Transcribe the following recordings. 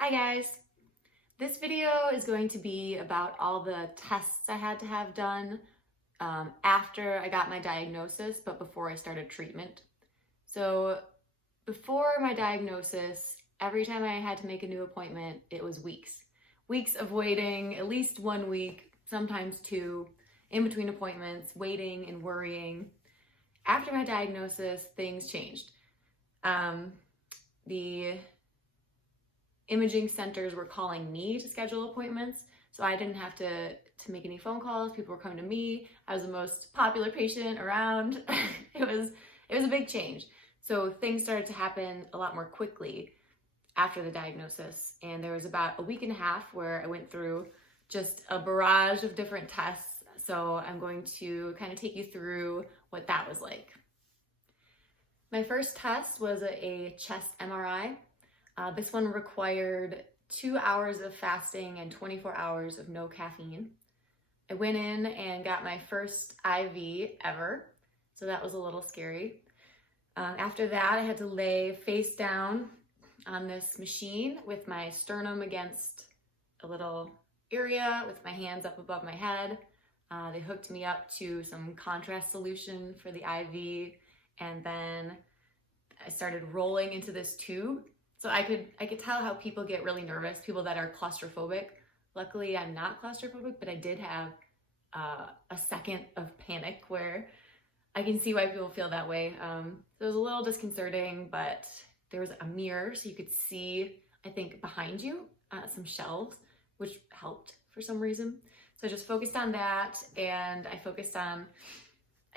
Hi guys! This video is going to be about all the tests I had to have done after I got my diagnosis, but before I started treatment. So before my diagnosis, every time I had to make a new appointment, it was weeks. Weeks of waiting, at least 1 week, sometimes two, in between appointments, waiting and worrying. After my diagnosis, things changed. The imaging centers were calling me to schedule appointments, so I didn't have to make any phone calls. People were coming to me. I was the most popular patient around. It was a big change. So things started to happen a lot more quickly after the diagnosis, and there was about a week and a half where I went through just a barrage of different tests. So I'm going to kind of take you through what that was like. My first test was a chest MRI. This one required 2 hours of fasting and 24 hours of no caffeine. I went in and got my first IV ever, so that was a little scary. After that, I had to lay face down on this machine with my sternum against a little area with my hands up above my head. They hooked me up to some contrast solution for the IV, and then I started rolling into this tube. So I could tell how people get really nervous, people that are claustrophobic. Luckily, I'm not claustrophobic, but I did have a second of panic where I can see why people feel that way. So it was a little disconcerting, but there was a mirror so you could see, I think, behind you, some shelves, which helped for some reason. So I just focused on that, and I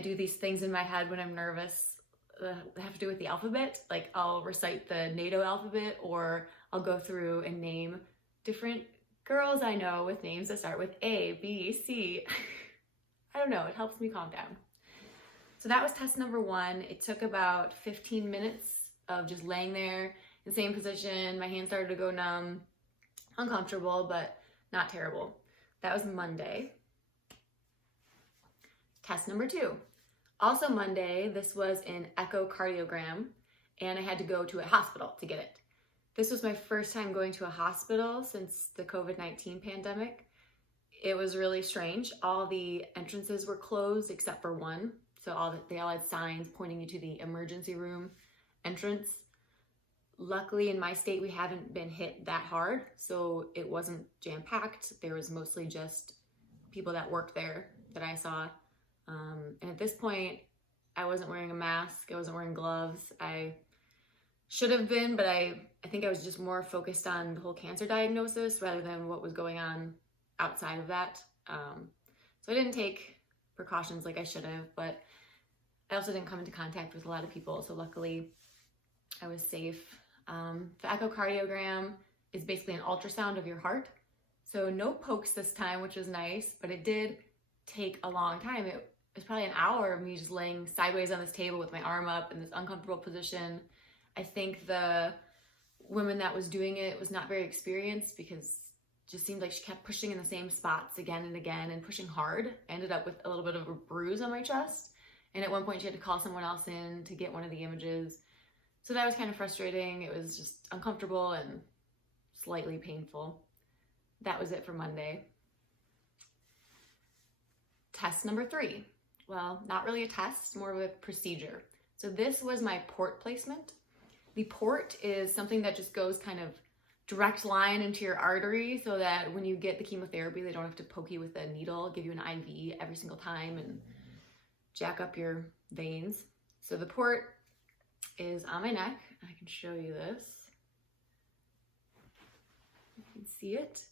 do these things in my head when I'm nervous that have to do with the alphabet. Like I'll recite the NATO alphabet, or I'll go through and name different girls I know with names that start with A, B, C. I don't know, it helps me calm down. So that was test number 1. It took about 15 minutes of just laying there in the same position. My hands started to go numb, uncomfortable, but not terrible. That was Monday. Test number 2. Also Monday, this was an echocardiogram, and I had to go to a hospital to get it. This was my first time going to a hospital since the COVID-19 pandemic. It was really strange. All the entrances were closed except for one. So they all had signs pointing you to the emergency room entrance. Luckily, in my state, we haven't been hit that hard, so it wasn't jam-packed. There was mostly just people that worked there that I saw. And at this point, I wasn't wearing a mask, I wasn't wearing gloves. I should have been, but I think I was just more focused on the whole cancer diagnosis rather than what was going on outside of that. So I didn't take precautions like I should have, but I also didn't come into contact with a lot of people, so luckily I was safe. The echocardiogram is basically an ultrasound of your heart. So no pokes this time, which was nice, but it did take a long time. It was probably an hour of me just laying sideways on this table with my arm up in this uncomfortable position. I think the woman that was doing it was not very experienced because it just seemed like she kept pushing in the same spots again and again and pushing hard. I ended up with a little bit of a bruise on my chest. And at one point she had to call someone else in to get one of the images. So that was kind of frustrating. It was just uncomfortable and slightly painful. That was it for Monday. Test number 3. Well, not really a test, more of a procedure. So this was my port placement. The port is something that just goes kind of direct line into your artery so that when you get the chemotherapy, they don't have to poke you with a needle, give you an IV every single time and jack up your veins. So the port is on my neck. I can show you this. You can see it.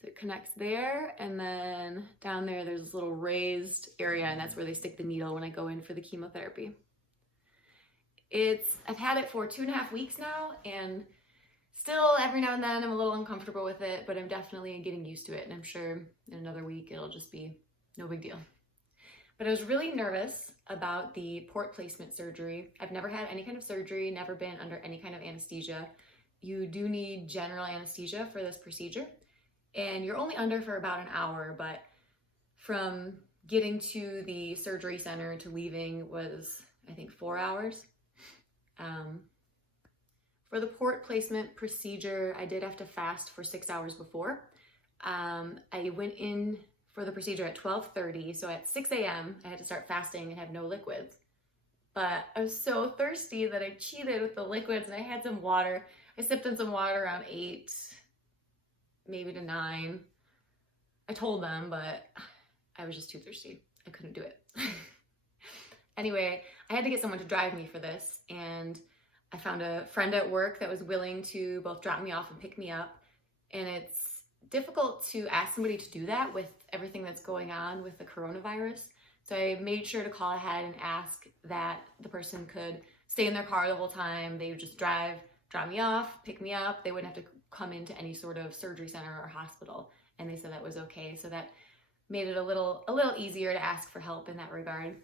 So it connects there, and then down there there's this little raised area, and that's where they stick the needle when I go in for the chemotherapy. I've had it for 2.5 weeks now, and still every now and then I'm a little uncomfortable with it, but I'm definitely getting used to it, and I'm sure in another week it'll just be no big deal. But I was really nervous about the port placement surgery. I've never had any kind of surgery, never been under any kind of anesthesia. You do need general anesthesia for this procedure, and you're only under for about an hour, but from getting to the surgery center to leaving was, I think, 4 hours. For the port placement procedure, I did have to fast for 6 hours before. I went in for the procedure at 12:30, so at 6 a.m. I had to start fasting and have no liquids. But I was so thirsty that I cheated with the liquids and I had some water. I sipped in some water around 8, maybe to 9. I told them, but I was just too thirsty. I couldn't do it. Anyway, I had to get someone to drive me for this, and I found a friend at work that was willing to both drop me off and pick me up. And it's difficult to ask somebody to do that with everything that's going on with the coronavirus. So I made sure to call ahead and ask that the person could stay in their car the whole time. They would just drive, drop me off, pick me up. They wouldn't have to come into any sort of surgery center or hospital. And they said that was okay. So that made it a little easier to ask for help in that regard.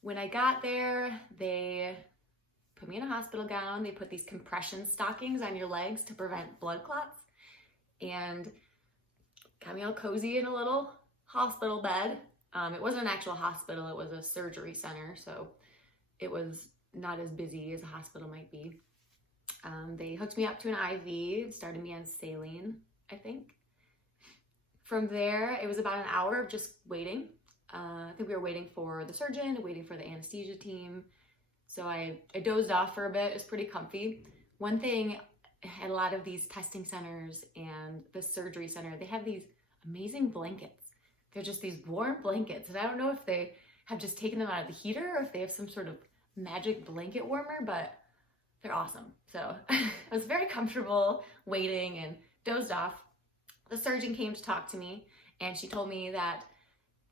When I got there, they put me in a hospital gown. They put these compression stockings on your legs to prevent blood clots and got me all cozy in a little hospital bed. It wasn't an actual hospital, it was a surgery center, so it was not as busy as a hospital might be. They hooked me up to an IV, started me on saline, I think. From there, it was about an hour of just waiting. I think we were waiting for the surgeon, waiting for the anesthesia team. So I dozed off for a bit. It was pretty comfy. One thing, at a lot of these testing centers and the surgery center, they have these amazing blankets. They're just these warm blankets. And I don't know if they have just taken them out of the heater or if they have some sort of magic blanket warmer, but they're awesome. So I was very comfortable waiting and dozed off. The surgeon came to talk to me, and she told me that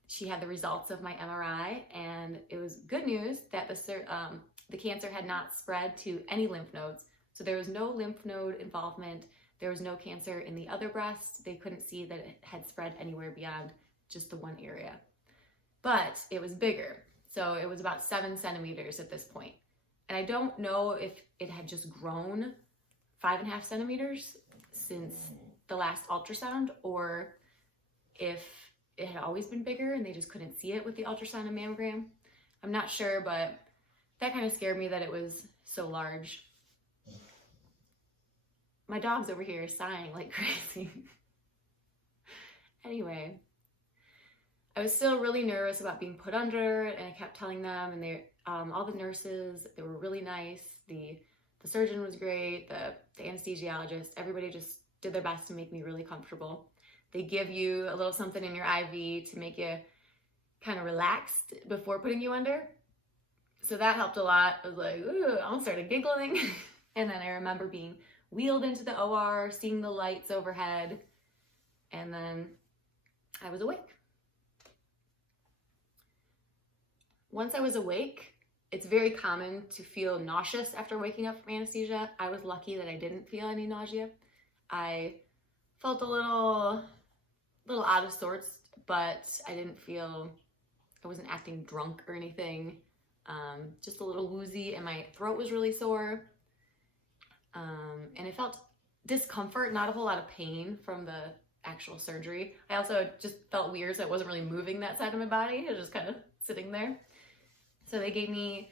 she had the results of my MRI, and it was good news that the cancer had not spread to any lymph nodes. So there was no lymph node involvement. There was no cancer in the other breast. They couldn't see that it had spread anywhere beyond just the one area. But it was bigger. So it was about 7 centimeters at this point. And I don't know if it had just grown 5.5 centimeters since the last ultrasound, or if it had always been bigger and they just couldn't see it with the ultrasound and mammogram. I'm not sure, but that kind of scared me that it was so large. My dog's over here sighing like crazy. Anyway, I was still really nervous about being put under, and I kept telling them, and they, all the nurses, they were really nice. The surgeon was great, the anesthesiologist, everybody just did their best to make me really comfortable. They give you a little something in your IV to make you kind of relaxed before putting you under. So that helped a lot. I was like, ooh, I almost started giggling. And then I remember being wheeled into the OR, seeing the lights overhead, and then I was awake. Once I was awake, it's very common to feel nauseous after waking up from anesthesia. I was lucky that I didn't feel any nausea. I felt a little out of sorts, but I wasn't acting drunk or anything. Just a little woozy, and my throat was really sore. And I felt discomfort, not a whole lot of pain from the actual surgery. I also just felt weird, so I wasn't really moving that side of my body. I was just kind of sitting there. So they gave me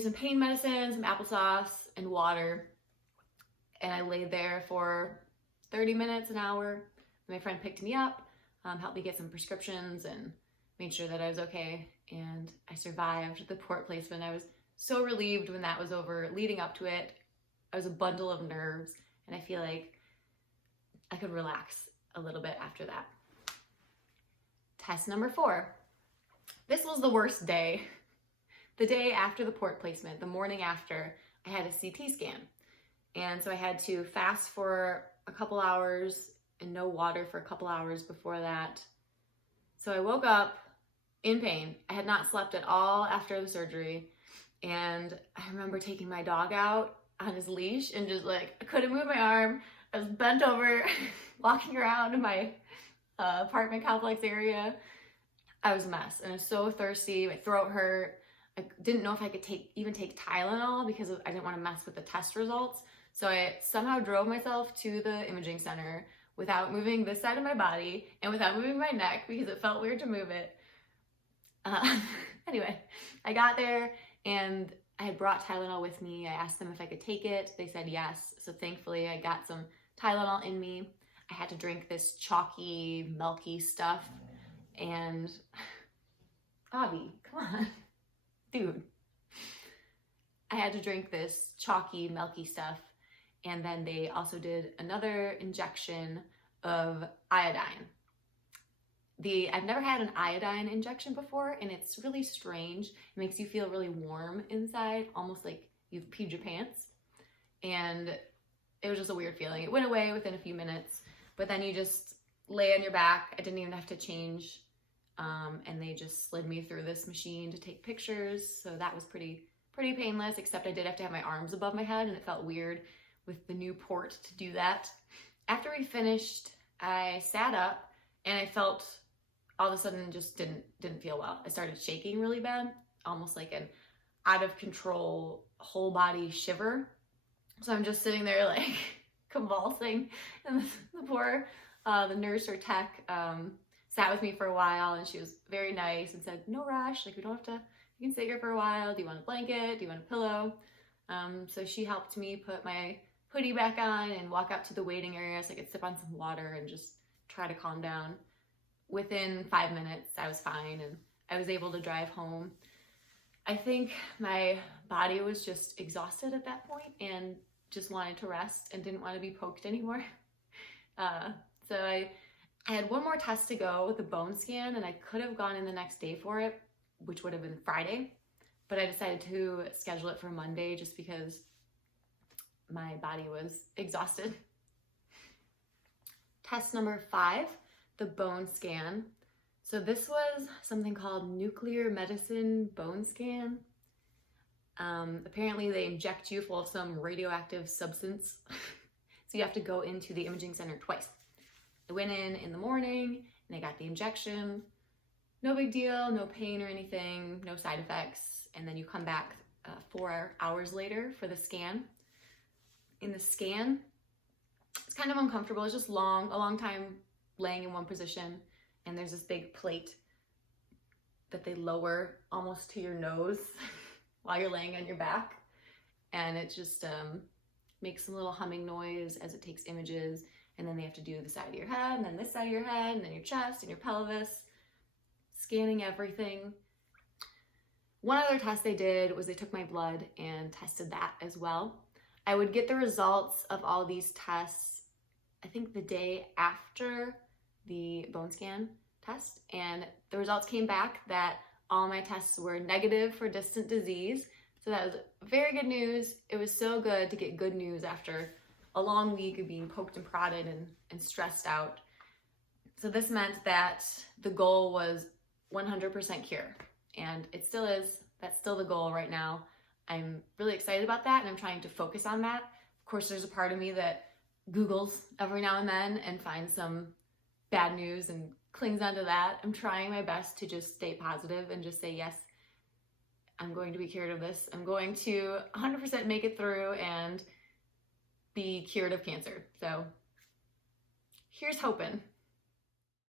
some pain medicine, some applesauce, and water. And I laid there for 30 minutes, an hour. My friend picked me up, helped me get some prescriptions, and made sure that I was okay. And I survived the port placement. I was so relieved when that was over. Leading up to it, I was a bundle of nerves, and I feel like I could relax a little bit after that. Test number 4. This was the worst day. The day after the port placement, the morning after, I had a CT scan. And so I had to fast for a couple hours and no water for a couple hours before that. So I woke up in pain. I had not slept at all after the surgery. And I remember taking my dog out on his leash and just like, I couldn't move my arm. I was bent over, walking around in my apartment complex area. I was a mess, and I was so thirsty. My throat hurt. I didn't know if I could even take Tylenol because I didn't want to mess with the test results. So I somehow drove myself to the imaging center without moving this side of my body and without moving my neck because it felt weird to move it. Anyway, I got there, and I had brought Tylenol with me. I asked them if I could take it. They said yes. So thankfully I got some Tylenol in me. I had to drink this chalky, milky stuff. And Avi, come on, dude. I had to drink this chalky, milky stuff. And then they also did another injection of iodine. I've never had an iodine injection before, and it's really strange. It makes you feel really warm inside, almost like you've peed your pants. And it was just a weird feeling. It went away within a few minutes, but then you just lay on your back. I didn't even have to change. And they just slid me through this machine to take pictures. So that was pretty painless, except I did have to have my arms above my head, and it felt weird with the new port to do that. After we finished, I sat up and I felt all of a sudden just didn't feel well. I started shaking really bad, almost like an out of control whole body shiver. So I'm just sitting there like convulsing, and the nurse or tech sat with me for a while, and she was very nice and said, no rush, like we don't have to, you can sit here for a while. Do you want a blanket? Do you want a pillow? So she helped me put my hoodie back on and walk up to the waiting area so I could sip on some water and just try to calm down. Within 5 minutes, I was fine, and I was able to drive home. I think my body was just exhausted at that point and just wanted to rest and didn't want to be poked anymore. So I had one more test to go with the bone scan, and I could have gone in the next day for it, which would have been Friday, but I decided to schedule it for Monday just because my body was exhausted. Test number 5, the bone scan. So this was something called nuclear medicine bone scan. Apparently they inject you full of some radioactive substance. So you have to go into the imaging center twice. I went in the morning and I got the injection. No big deal, no pain or anything, no side effects. And then you come back 4 hours later for the scan. In the scan, it's kind of uncomfortable. It's just a long time laying in one position, and there's this big plate that they lower almost to your nose while you're laying on your back, and it just makes some little humming noise as it takes images, and then they have to do the side of your head, and then this side of your head, and then your chest and your pelvis, scanning everything. One other test they did was they took my blood and tested that as well. I would get the results of all these tests, I think the day after the bone scan test, and the results came back that all my tests were negative for distant disease. So that was very good news. It was so good to get good news after a long week of being poked and prodded and stressed out. So this meant that the goal was 100% cure, and it still is. That's still the goal right now. I'm really excited about that, and I'm trying to focus on that. Of course, there's a part of me that Googles every now and then and finds some bad news and clings onto that. I'm trying my best to just stay positive and just say, yes, I'm going to be cured of this. I'm going to 100% make it through and be cured of cancer. So here's hoping.